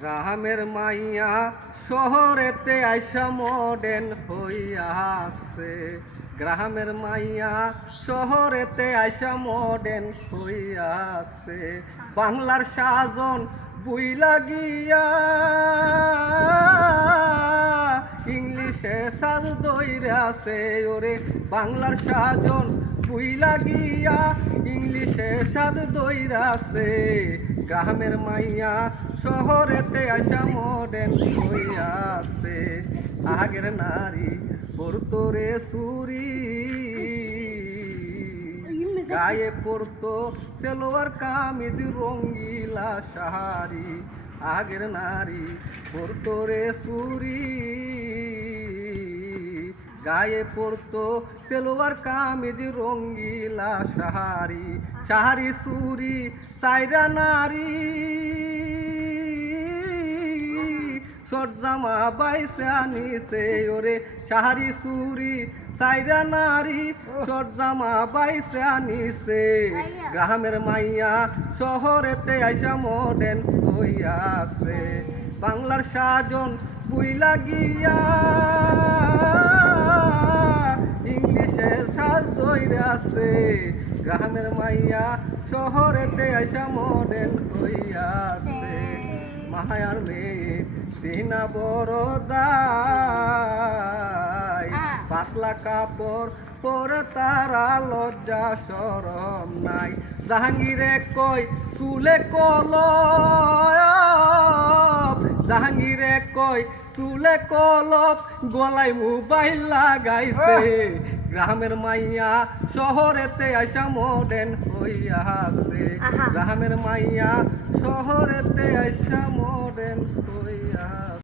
গ্রামের মাইয়া শহরেতে আইসা মডেন হইয়াছে। গ্রামের মাইয়া শহরেতে আইসা মডেন হইয়াছে। বাংলার সাজন বুইলা গিয়া ইংলিশে সাজ দইরাছে। ওরে বাংলার সাজন বুইলা গিয়া ইংলিশে সাজ দইরাছে। গ্রামের মাইয়া শহরেতে আসা মডেল হইয়াছে। আগের নারী পড়তো রে চুরি, গায়ে পড়তো সেলোয়ার কামিজ রঙ্গিলা শাড়ি। আগের নারী পড়তো রে চুরি, গায়ে পড়তো সেলোয়ার কামিজ রঙ্গিলা শাড়ি। শাড়ি চুরি সাইরা নারী শর্ট জামা বাইসে আনিছে। ওরে শাড়ি চুরি সাইরা নারী শর্ট জামা বাইসে আনিছে। গ্রামের মাইয়া শহরেতে আইসা মডেন হইয়াছে। বাংলার সাজন বুইলা গিয়া ইংলিশে সাজ দইরাছে। গ্রামের মাইয়া শহরেতে আইসা মডেন হইয়াছে। মায়ার মেয়ে সিনা বড় দায়, পাতলা কাপড় পরে তারা লজ্জা শরম নাই। জাহাঙ্গীরে কই চুলে কলপ, জাহাঙ্গীরে কই চুলে কলপ, গলায় মোবাইল লাগাইছে। গ্রামের মাইয়া শহরেতে আইসা মডেন হইয়াছে। গ্রামের মাইয়া শহরেতে আইসা